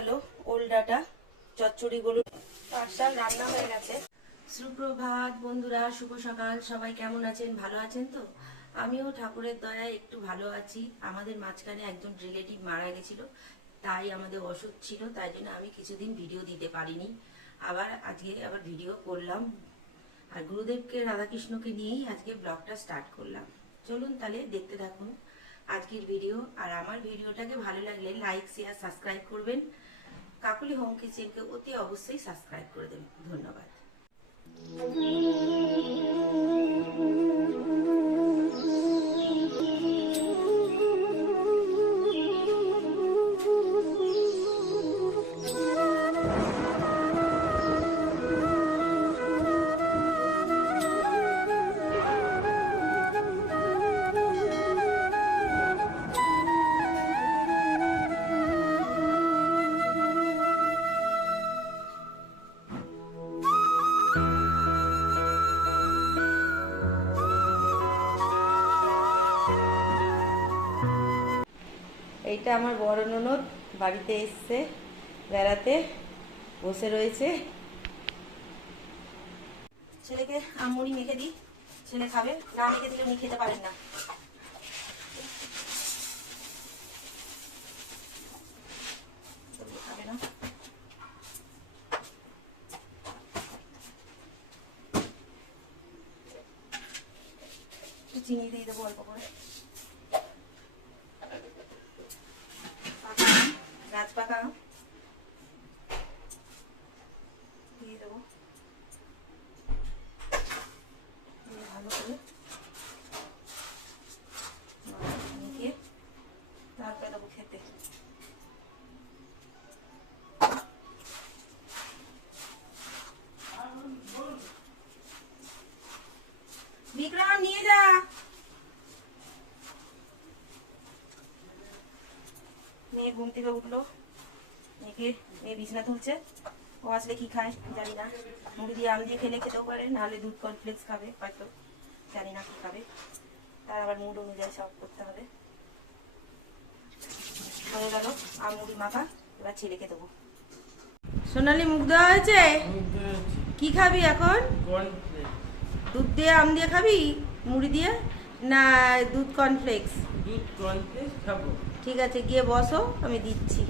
গেল ওল ডাটা চচ্চড়ি বলুন পার্সেল রান্না হয়ে গেছে। সুপ্রভাত বন্ধুরা, শুভ সকাল। সবাই কেমন আছেন? ভালো আছেন তো? আমিও ঠাকুরের দয়ায় একটু ভালো আছি। আমাদের মাঝখানে একজন রিলেটিভ মারা গেছিল, তাই আমাদের ওষুধ ছিল, তাই জন্য আমি কিছুদিন ভিডিও দিতে পারিনি। আজকে আবার ভিডিও করলাম, আর গুরুদেবকে রাধাকৃষ্ণকে নিয়েই আজকে ব্লগটা স্টার্ট করলাম। চলুন তাহলে দেখতে থাকুন আজকের ভিডিও। আর আমার ভিডিওটাকে ভালো লাগলে লাইক, শেয়ার, সাবস্ক্রাইব করবেন। কাকুলি হোম কিচেনকে অতি অবশ্যই সাবস্ক্রাইব করে দেবেন। ধন্যবাদ। এইটা আমার বড় ননদ বাড়িতে এসছে বেড়াতে, বসে রয়েছে। ছেলেকে আমুড়ি মেখে দিই, ছেলে খাবে। না মেখে দিলে উনি খেতে পারেন না। খাবে না। চিনি দিয়ে দেবো অল্প করে। গাছ পাকা দিয়ে দেবো, ভালো করে নিয়ে তারপরে দেবো খেতে। বিক্রম নিয়ে যা। মেয়ে ঘুম থেকে উঠলো, মেয়ে বিছনা তুলছে। ও আসলে কি খায় জানি না, মুড়ি দিয়ে আম দিয়ে খেলে খেতেও পারে, নাহলে দুধ কর্নফ্লেক্স খাবে হয়তো, জানি না কি খাবে। তার আবার মুড অনুযায়ী সব করতে হবে। হয়ে গেল আম মুড়ি মাখা, এবার ছেলেকে দেবো। সোনালি মুখ দেওয়া হয়েছে, কি খাবি এখন? দুধ দিয়ে আম দিয়ে খাবি, মুড়ি দিয়ে না দুধ কর্নফ্লেক্স? দুধ কর্নফ্লেক্স খাবো। ঠিক আছে, গিয়ে বসো, আমি দিচ্ছি।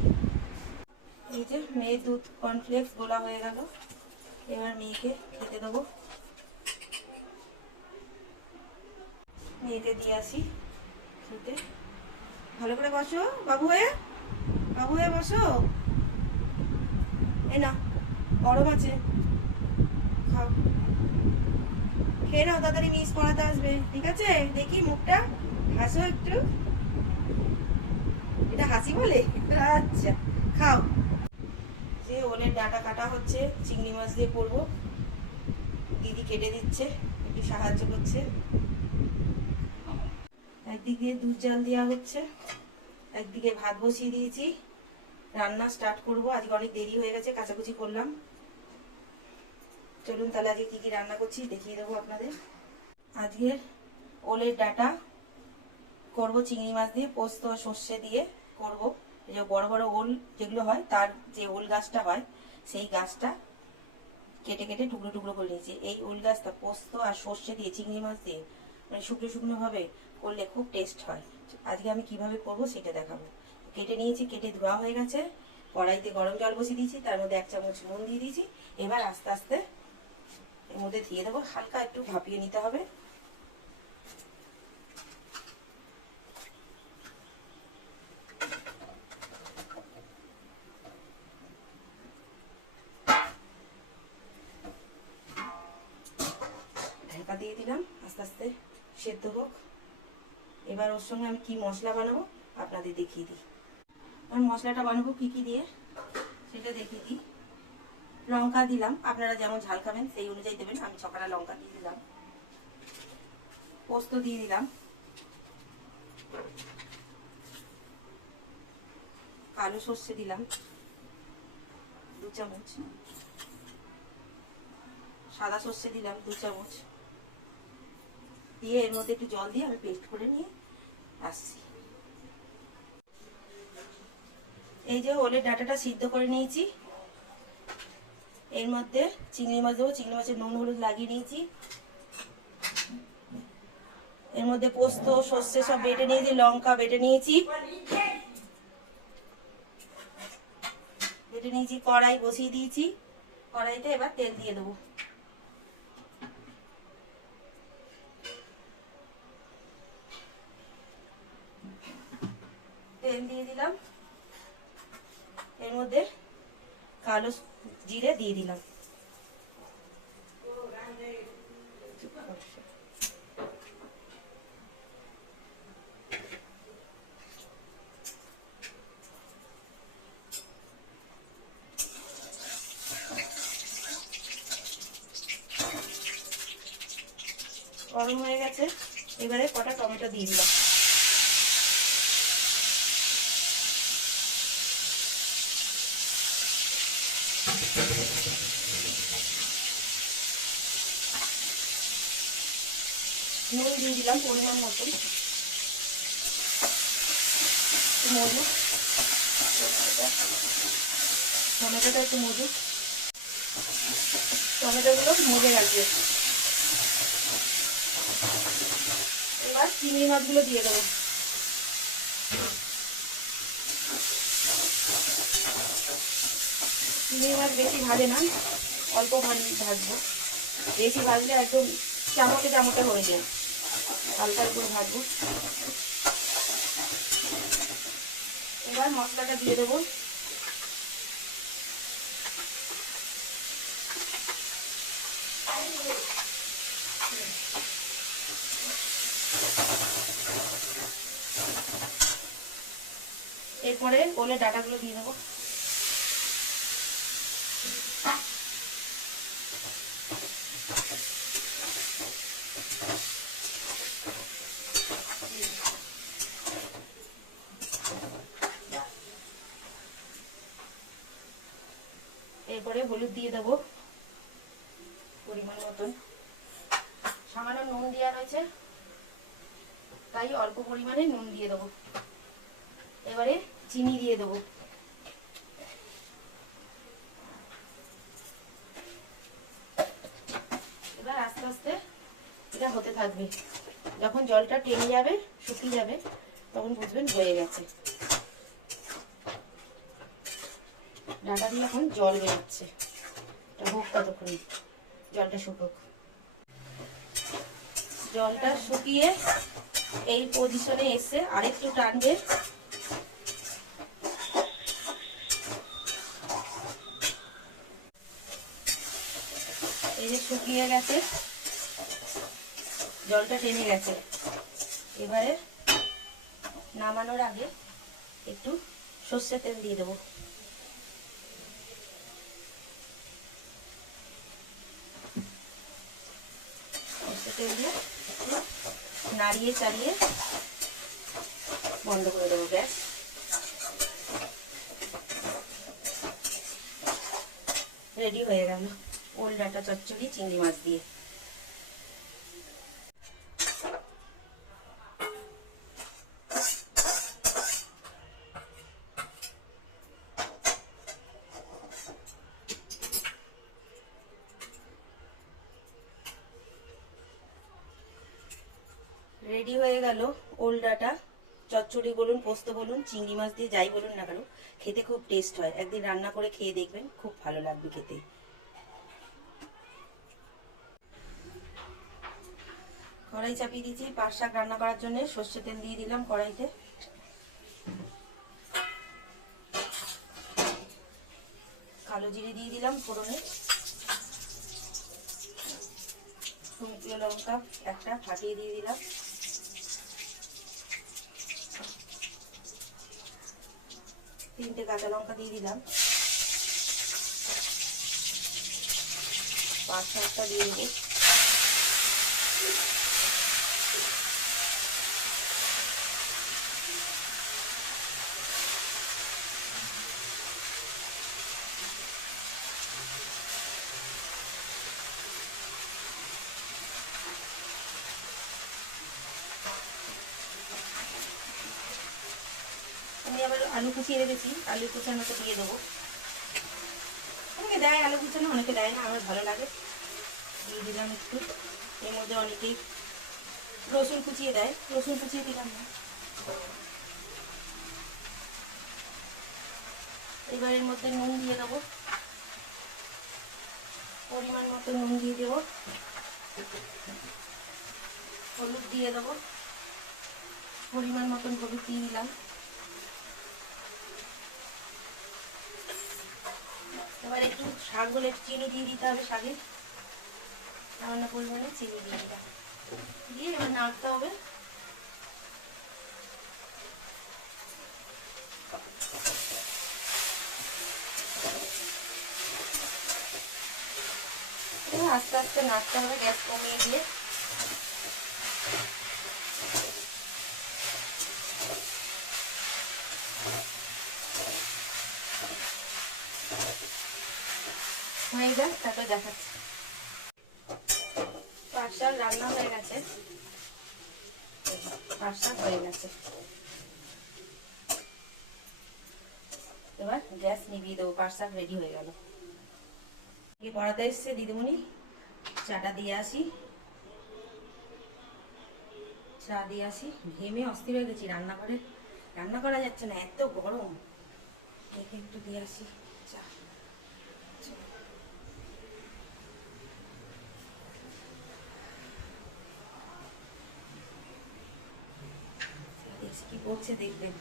এই যে মেয়ের দুধ কর্নফ্লেক্স গোলা হয়ে গেল, এবার মেয়েকে খেতে দেবো। মেয়েকে দিয়ে আসি খেতে। ভালো করে বসো বাবু হয়ে, বাবু হয়ে বসো। এই না, গরম আছে, খাও, খেয়ে নাও, তাড়াতাড়ি মিস পড়াতে আসবে। ঠিক আছে, দেখি মুখটা, হাসো একটু। এটা হাসি বলে? আচ্ছা, খাও। যে ওলের ডাটা কাটা হচ্ছে, চিংড়ি মাছ দিয়ে করবো। দিদি কেটে দিচ্ছে, একটু সাহায্য করছে। একদিকে দুধ জাল দেওয়া হচ্ছে, একদিকে ভাত বসিয়ে দিয়েছি। রান্না স্টার্ট করব। আজকে অনেক দেরি হয়ে গেছে, কাচাকুচি করলাম। চলুন তাহলে আজকে কি কি রান্না করছি দেখিয়ে দেবো আপনাদের। আজকের ওলের ডাটা করব চিংড়ি মাছ দিয়ে, পোস্ত সর্ষে দিয়ে করব। এই যে বড় বড় ওল যেগুলো হয়, তার যে ওল গাছটা হয়, সেই গাছটা কেটে কেটে টুকরো টুকরো করে নিয়েছি। এই ওল গাছটা পোস্ত আর সর্ষে দিয়ে চিংড়ি মাছ দিয়ে মানে শুকনো শুকনো ভাবে করলে খুব টেস্ট হয়। আজকে আমি কিভাবে করব সেটা দেখাবো। কেটে নিয়েছি, কেটে ধোয়া হয়ে গেছে। কড়াইতে গরম জল বসিয়ে দিয়েছি, তার মধ্যে 1 চামচ নুন দিয়ে দিয়েছি। এবার আস্তে আস্তে এর মধ্যে দিয়ে দেবো, হালকা একটু ভাপিয়ে নিতে হবে। ঢাকা দিয়ে দিলাম, আস্তে আস্তে সেদ্ধ হোক। এবার ওর সঙ্গে আমি কি মশলা বানাবো আপনাদের দেখিয়ে দিই। আমি মশলাটা বানাবো কি কি দিয়ে সেটা দেখিয়ে দিই। লঙ্কা দিলাম, আপনারা যেমন ঝাল খাবেন সেই অনুযায়ী দেবেন। আমি 6 লঙ্কা দিয়ে দিলাম। পোস্ত দিয়ে দিলাম, কালো সর্ষে দিলাম 2 চামচ, সাদা সর্ষে দিলাম 2 চামচ দিয়ে এর মধ্যে একটু জল দিয়ে আমি পেস্ট করে নিয়ে আসছি। এই যে ওলের ডাঁটাটা সিদ্ধ করে নিয়েছি, এর মধ্যে চিংড়ি মাছ দেবো। চিংড়ি মাছের নুন হলুদ লাগিয়ে নিয়েছি। এর মধ্যে পোস্ত সর্ষে সব বেটে নিয়েছি, লঙ্কা বেটে নিয়েছি। কড়াই বসিয়ে দিয়েছি। কড়াইতে এবার তেল দিয়ে দেবো। তেল দিয়ে দিলাম, এর মধ্যে কালো জিরে দিয়ে দিলাম। গরম হয়ে গেছে, এবারে কটা টমেটো দিয়ে দিলাম। নুন দিয়ে দিলাম পরিমাণ মতন, মধু, টমেটোটা একটু মধু, টমেটোগুলো মজে গেছে। এবার চিংড়ি মাছগুলো দিয়ে দেবো। চিংড়ি মাছ বেশি ভাজে না, অল্প ভাজবো। বেশি ভাজলে একদম চামচে চামচে হয়ে যায়, হালকা করে ভাজবো। এবার মশলাটা দিয়ে দেবো। এরপরে ওলের ডাঁটাগুলো দিয়ে দেবো। এরপরে হলুদ দিয়ে দেবো পরিমাণ মতন। সামান্য নুন দেওয়া রয়েছে, তাই অল্প পরিমাণে নুন দিয়ে দেবো। এবারে চিনি দিয়ে দেবো। এবার আস্তে আস্তে এটা হতে থাকবে। যখন জলটা টেনে যাবে, শুকিয়ে যাবে, তখন বুঝবেন হয়ে গেছে। ডাঁটা দিয়ে এখন জল বেরোচ্ছে, হোক ততক্ষণ, জলটা শুকুক। জলটা শুকিয়ে এই পজিশনে এসে আরেকটু টানবে। এই যে শুকিয়ে গেছে, জলটা টেনে গেছে। এবারে নামানোর আগে একটু সর্ষের তেল দিয়ে দেবো। সর্ষের তেল দিয়ে নাড়িয়ে চালিয়ে বন্ধ করে দেবো গ্যাস। রেডি হয়ে গেল ওল ডাঁটা চচ্চড়ি চিংড়ি মাছ দিয়ে। রেডি হয়ে গেল ওল ডাঁটা চচ্চড়ি বলুন, পোস্ত বলুন, চিংড়ি মাছ দিয়ে যাই বলুন না কেন, খেতে খুব টেস্ট হয়। একদিন রান্না করে খেয়ে দেখবেন, খুব ভালো লাগবে খেতে। কড়াই চাপিয়ে দিয়েছি 5 শাক রান্না করার জন্য। সর্ষে তেল দিয়ে দিলাম কড়াইতে। কালো জিরে দিয়ে দিলাম ফোড়নে। শুকনো লঙ্কা একটা ফাটিয়ে দিয়ে দিলাম। তিনটে কাঁচা লঙ্কা দিয়ে দিলাম। 5 শাকটা দিয়ে দেবো। আমি আবার আলু কুচিয়ে রেখেছি, আলু কুচানোটা দিয়ে দেবো। অনেকে দেয় আলু কুচানো, অনেকে দেয় না, আমার ভালো লাগে, দিয়ে দিলাম একটু। এর মধ্যে অনেকেই রসুন কুচিয়ে দেয়, রসুন কুচিয়ে দিলাম না। এবার এর মধ্যে নুন দিয়ে দেবো, পরিমাণ মতো নুন দিয়ে দেবো, হলুদ দিয়ে দেবো, পরিমাণ মতন হলুদ দিয়ে দিলাম। এবার একটু শাক বলে একটু চিনি দিয়ে দিতে হবে, শাকে সামান্য পরিমাণে চিনি দিয়ে দিলাম, দিয়ে এবার নাড়তে হবে। আস্তে আস্তে নাড়তে হবে, গ্যাস কমিয়ে দিয়ে। হয়ে যাক, তারপরে দেখাচ্ছি। পাট শাক রান্না হয়ে গেছে, পাট শাক হয়ে গেছে। এবার গ্যাস নিভিয়ে দেবো, পাট শাক রেডি হয়ে গেল। পড়াতে এসছে দিদিমণি, চাটা দিয়ে আসি, চা দিয়ে আসি। ঘেমে অস্থির হয়ে গেছি, রান্নাঘরে রান্না করা যাচ্ছে না, এত গরম। দেখে একটু দিয়ে আসি চা। কি করছে দেখবেন।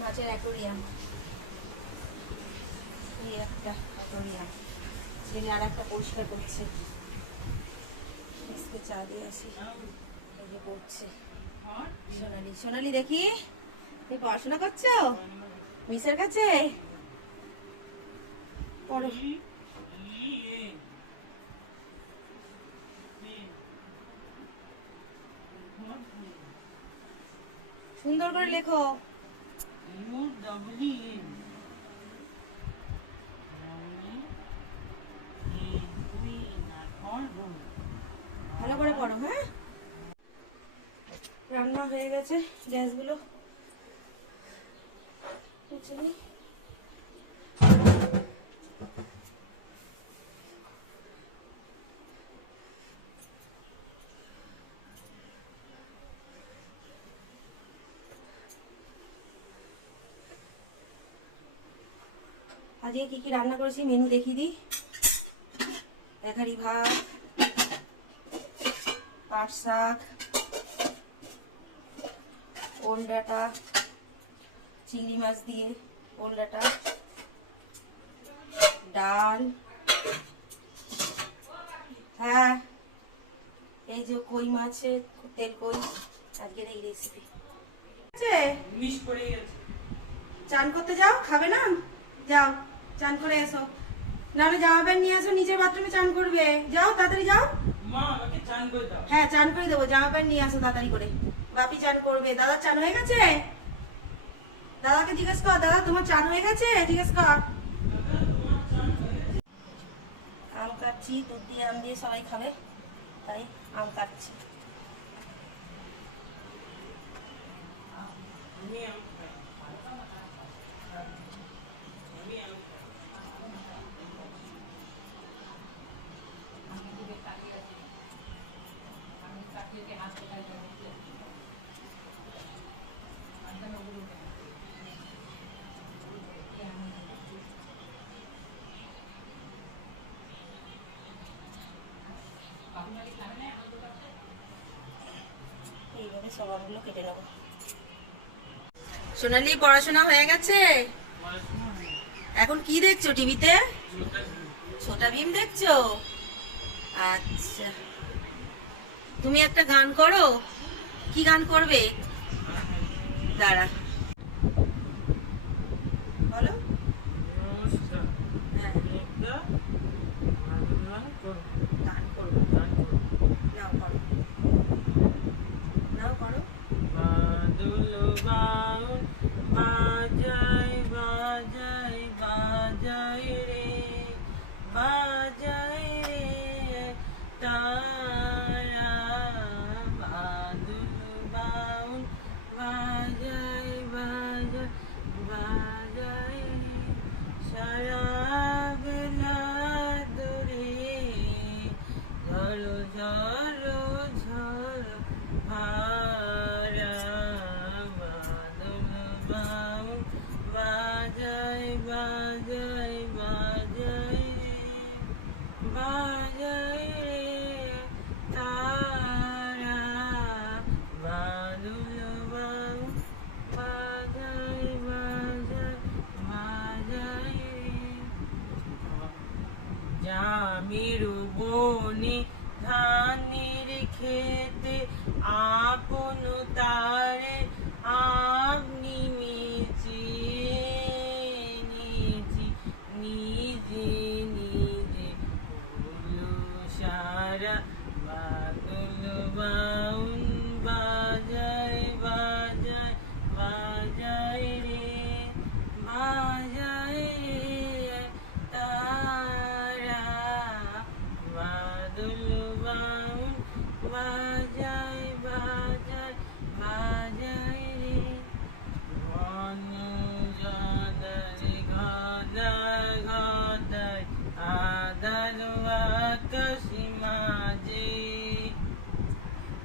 মাছের অ্যাকোরিয়াম, এই একটা অ্যাকোরিয়াম, ছেলে আর একটা পরিষ্কার করছে। আজকে চা দিয়ে আসি, এই যে পড়ছে সোনালি। সোনালি দেখি, তুমি পড়াশোনা করছো মিসের কাছে? পড়ো। সুন্দর করে লেখো। ভালো করে পড়ো। হ্যাঁ, রান্না হয়ে গেছে, গ্যাসগুলো মুছে নিই। আজকে কি কি রান্না করেছি মেনু দেখিয়ে দিই। একারি ভাত, পাট শাক, ওল ডাঁটা, চিংড়ি মাছ দিয়ে ওল ডাঁটা, ডাল, হ্যাঁ এই যে কই মাছের তেল কই, আজকের এই রেসিপি। চান করতে যাও, খাবে না? যাও চান করে এসো, নাহলে জামা প্যান্ট নিয়ে আসো, নিচের বাথরুমে চান করবে। যাও তাড়াতাড়ি যাও। হ্যাঁ চান করে দেবো, জামা প্যান্ট নিয়ে আসো তাড়াতাড়ি করে। বাপি চান করবে। দাদার চান হয়ে গেছে? দাদাকে জিজ্ঞেস কর, দাদা তোমার চান হয়ে গেছে? জিজ্ঞেস কর। আম কাটছি, দুধ দিয়ে আম দিয়ে সবাই খাবে, তাই আম কাটছি। এইভাবে সব আমগুলো কেটে নেবো। সোনালি পড়াশোনা হয়ে গেছে? এখন কি দেখছো টিভিতে? ছোটা ভীম দেখছো? আচ্ছা, তুমি একটা গান করো। কি গান করবে? দাঁড়া বলো। হ্যাঁ গান করবো, নাও করো, নাও করো। বাজাই বাজাই বাজাই রে, বাজাই রে বাজায় রে তারা বাদল বাউল বাজায় বাজায় বাজায় রে জামির বনে ধানের খেতে আপন তারে আপনি মেচে নিয়েছি নিজে নিজে হলো সারা বাদল বাউল বাজায় বাজায় বাজায় রে বাজায় রে তারা বাদল বাউল বাজায় বাজায় বাজায় রে ঘন জলে ঘনায় ঘনায় আদার আকাশ মাঝে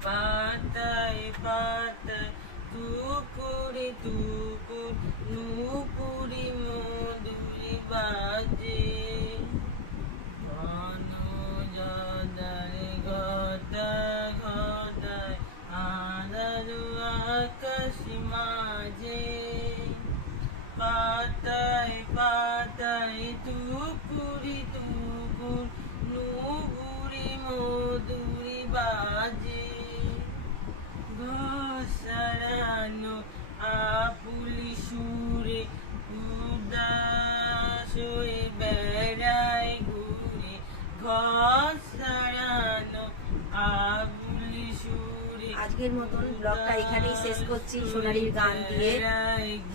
পাতায় পাতায় টুকুরে টুকুর নুপুরি মধুরি বাজে ঘন জলে ঘটায় ঘটায় আদার আকাশ মাঝে পাতায় পাতায় টুকুরি টুকুর নুপুরি মধুরি বাজে ঘোষানো আপুলি সুরে উদাস হয়ে বেড়ায় ঘুরে ঘোষানো আপুলি সুরে আজকের মতন ব্লগটা এখানেই শেষ করছি সোনালীর গান দিয়ে।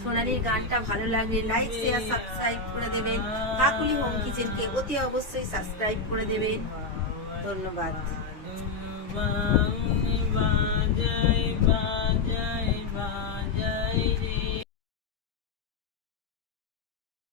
সোনালীর গানটা ভালো লাগলে লাইক শেয়ার সাবস্ক্রাইব করে দেবেন। কাকুলি হোম কিচেনকে অতি অবশ্যই সাবস্ক্রাইব করে দেবেন। ধন্যবাদ। বাজায়